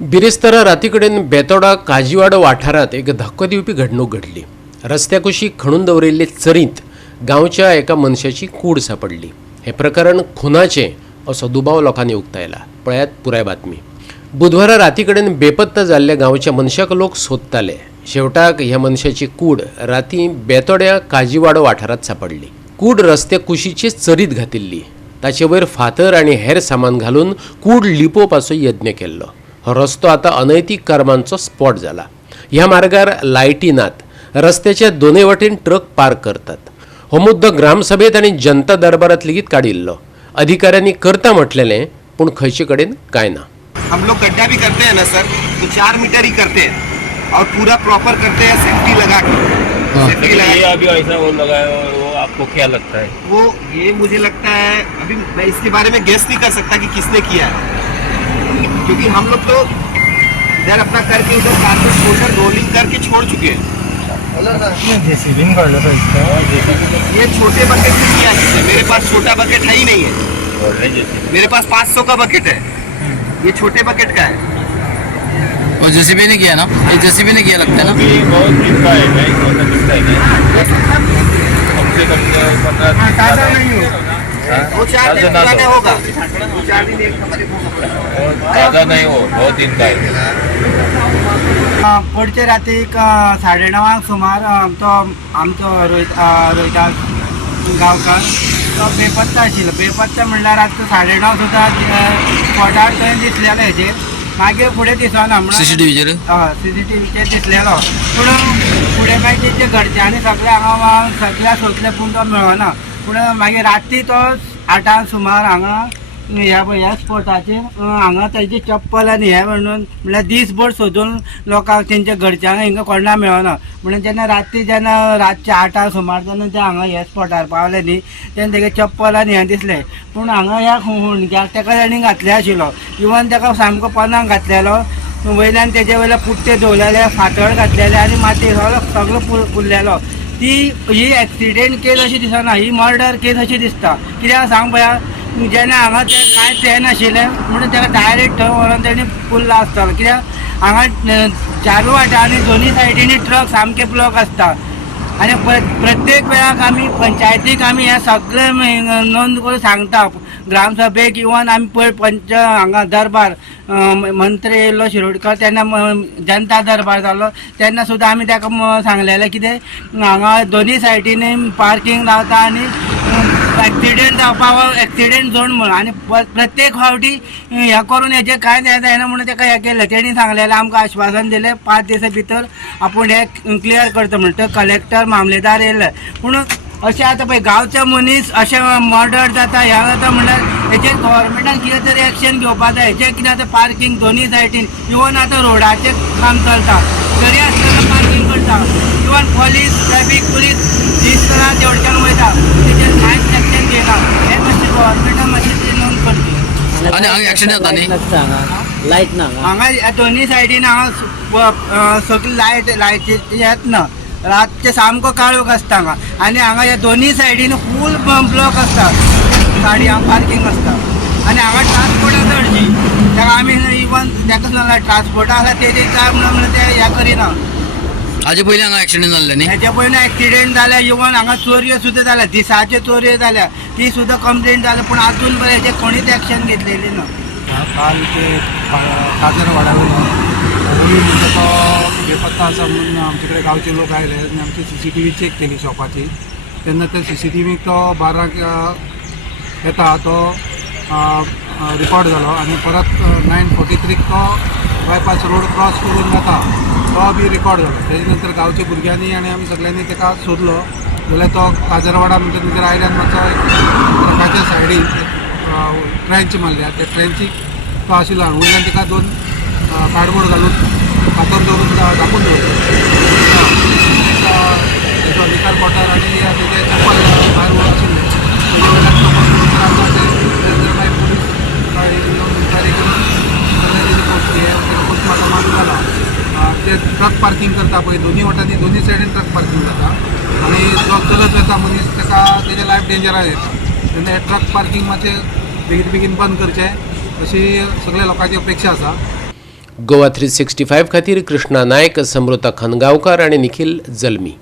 बिरेस्तारा रातीकडेन बेतोडा काजीवाडो वाठारात एक धक्को दिवपी घडणूक घडली. रस्त्याकुशी खणून दवरिल्ले चरींत गांवच्या एका मनशाची कूड सापडली. हे प्रकरण खुनाचें असो दुबाव लोकांनी उक्तायला पळयात पुराय बातमी. बुधवारा रातीकडेन बेपत्ता जाल्ल्या गांवच्या मनशाक लोक सोदताले. शेवटाक ह्या मनशाची कूड राती बेतोड्या काजीवाडो वाठारात सापडली. कूड रस्त्या कुशीची चरीत घातिल्ली. ताचे वयर फातर आनी हेर सामान घालून कूड लिपोवपाचो यत्न केल्लो. रस्तो आतां अनैतीक कर्मांचो स्पॉट जाला ह्या मार्गार लायटी नात रस्त्याच्या दोनूय वटेन ट्रक पार्क करतात. हो मुद्दो ग्रामसभेत आनी जनता दरबारात लेगीत काडिल्लो अधिकाऱ्यांनी करता म्हटलेलें पूण खंयचे कडेन कांय ना. हम लोग गड्ढा भी करते हैं ना सर। तो चार मीटर ही करते हैं। और पूरा प्रॉपर करते हैं सेफ्टी लगा के। सेफ्टी लगा ये के। अभी ऐसा वो लगा है और वो आपको क्या लगता है? वो ये मुझे लगता है अभी मैं इसके बारे में गेस नहीं कर सकता कि किसने किया है। क्योंकि हम लोग तो इधर अपना करके उधर कारपेट फोल्डर रोलिंग करके छोड़ चुके हैं। ये छोटे बकेट से किया है। मेरे पास छोटा बकेट है ही नहीं है। मेरे पास 500 का बकेट है। ये छोटे बकेट का है। और जेसीबी ने किया ना ये जेसीबी ने किया लगता है ना। बहुत है नहीं है? कम से कम तो पंद्रह नहीं? वो चार दिन ताज़ा ना पुराना दो। होगा वो चार दिन एक हमारे होगा और ताज़ा नहीं हो बहुत दिन का है पुढच्या रातीक साडे णवांक सुमार तो आमचो रोहित रोहिता गांवकार तो बेपत्ता आशिल्लो बेपत्ता म्हणल्यार आतां साडे णव सुद्दां स्पॉटार थंय दिसलेलो हेजेर मागीर फुडें दिसना सीसीटीव्हीचेर सी सी टी व्हीचेर दिसलेलो. पूण फुडें मागीर तेचे घरच्यांनी सगळे हांगा सगळ्या सोदले पूण तो मेळना पूण मागीर राती तो आठांक सुमार हांगा ह्या ह्या स्पोर्टाचेर हांगा तेजी चप्पल आनी हें म्हणून म्हळ्यार दिसभर सोदून लोकांक तेंच्या घरच्यांक हिंगा कोणा मेळना. म्हणून जेन्ना राती जेन्ना रातचे आठांक सुमार जेन्ना ते हांगा ह्या स्पोटार पावले न्ही तेन्ना तेगे चप्पल आनी हें दिसलें. पूण हांगा ह्या हुणक्याक तेका ताणी घातले आशिल्लो. इवन तेका सामको पोनाक घातलेलो. वयल्यान तेजे वयल्यान पुट्टे दवरलेले फातळ घातलेले आनी माती सगळो सगळो फुल ती ही एक्सिडेंट केस अशी दिसना ही मर्डर केस अशी दिसता. कित्याक सांग पळया जेन्ना हांगा ते कांय ते नाशिल्लें म्हणून तेका डायरेक्ट थंय व्हरोन तेणी पुरला आसतालो कित्याक हांगा चारू वाटांनी दोनी सायडीनी ट्रक सामके ब्लॉक आसता आनी प्रत्येक वेळाक आमी पंचायतीक आमी हें सगळें नोंद करून सांगता. ग्रामसभेक इवन आमी पळय पंच हांगा दरबार मंत्री येयल्लो शिरोडकर तेन्ना जनता दरबार जालो तेन्ना सुद्दां आमी ताका सांगलेलें कितें हांगा दोनी सायडीनी पार्किंग लावता आनी एक्सिडेंट जावपाक एक्सिडेंट झोन म्हणून. आनी प्रत्येक फावटी हें करून हेजें कांय हें जायना म्हणून ताका हें केलें? तेणी सांगलेलें आमकां आश्वासन दिलें पांच दिसा भितर आपूण हें क्लियर करता म्हणून. कलेक्टर मामलेदार येयले पूण अशें आतां पळय गांवचो मनीस अशें मर्डर जाता हें जाता म्हणल्यार हेचेर गव्हर्मेंटान कितें तरी एक्शन घेवपाक जाय हेचेर कितें आतां पार्किंग दोनी सायडीन इवन आतां रोडाचें काम चलता घरी आसतना पार्किंग करता. इवन पोलीस ट्रॅफीक पुलीस दिसतना तेवढच्यान वयता तेचेर कांयच एक्शन घेयना हें मातशें गव्हर्मेंटान मातशें ती नोंद करची आणि हांगा एक्सिडेंट जाता न्ही. लाइट ना. हांगा ह्या दोनी सायडीन हांगा सगळी लायट लायटी येत ना. रातचे सामको काळोख आसता हांगा आनी हांगा ह्या दोनी सायडीन फूल ब्लॉक आसता गाडी हांगा पार्किंग आसता आनी हांगा ट्रान्सपोर्टा चडशी ताका आमी इवन ताका सांगला ट्रान्सपोर्टा आसला तेजे काय म्हणून म्हणून ते हें करिना. हाजे पयलीं हांगा एक्सिडेंट जाल्ले न्ही? हेच्या पयलीं एक्सिडेंट जाल्या इवन हांगा चोरयो सुद्दां जाल्या दिसाच्यो चोरयो जाल्या ती सुद्दां कंप्लेंट जाल्या पूण अजून पर्यंत हेजेर कोणीच एक्शन घेतलेली ना काल ते काजर वाड्यावयलो आनी म्हणजे तो बेपत्ता आसा म्हणून आमचे कडेन गांवचे लोक आयले आनी आमची C C T V check केली शॉपाची. तेन्ना त्या सी सी टी व्हीक तो बाराक येता तो रिकॉर्ड जालो आनी परत नायन फोर्टी थ्रीक तो बायपास रोड क्रॉस करून वता तो बी रिकॉर्ड जालो तेजे नंतर गांवच्या भुरग्यांनी आनी आमी सगळ्यांनी ताका सोदलो जाल्यार तो काजरवाडा म्हणजे भितर आयल्यान मातसो एक ट्रकाच्या सायडीन ट्रेंच मारल्या त्या ट्रेंचीक तो आशिल्लो आनी वयल्यान ताका दोन कार्डबोर्ड घालून हातान दवरून धा- धापून दवरलो तेजो निकार पॉटर आनी तेजे चप्पल भायर उडोवन आशिल्ले तेजे वयल्यान चप्पल करून रावता ते नंतर करून सगळे तेजी पोस्ट हे पोस्टमार्टम मारून जाला ते ट्रक पार्किंग करता पळय दोनी वाटांनी दोनी सायडीन ट्रक पार्किंग जाता आनी जो चलत येता मनीस ताका तेजे लायफ डेंजरान येता तेन्ना हे ट्रक पार्किंग मातशें बेगीन बेगीन बंद करचें अशी सगळ्या लोकांची अपेक्षा आसा गोवा थ्री सिक्स्टी फायव्ह खातीर कृष्णा नायक समृता खनगांवकार आनी निखील जल्मी.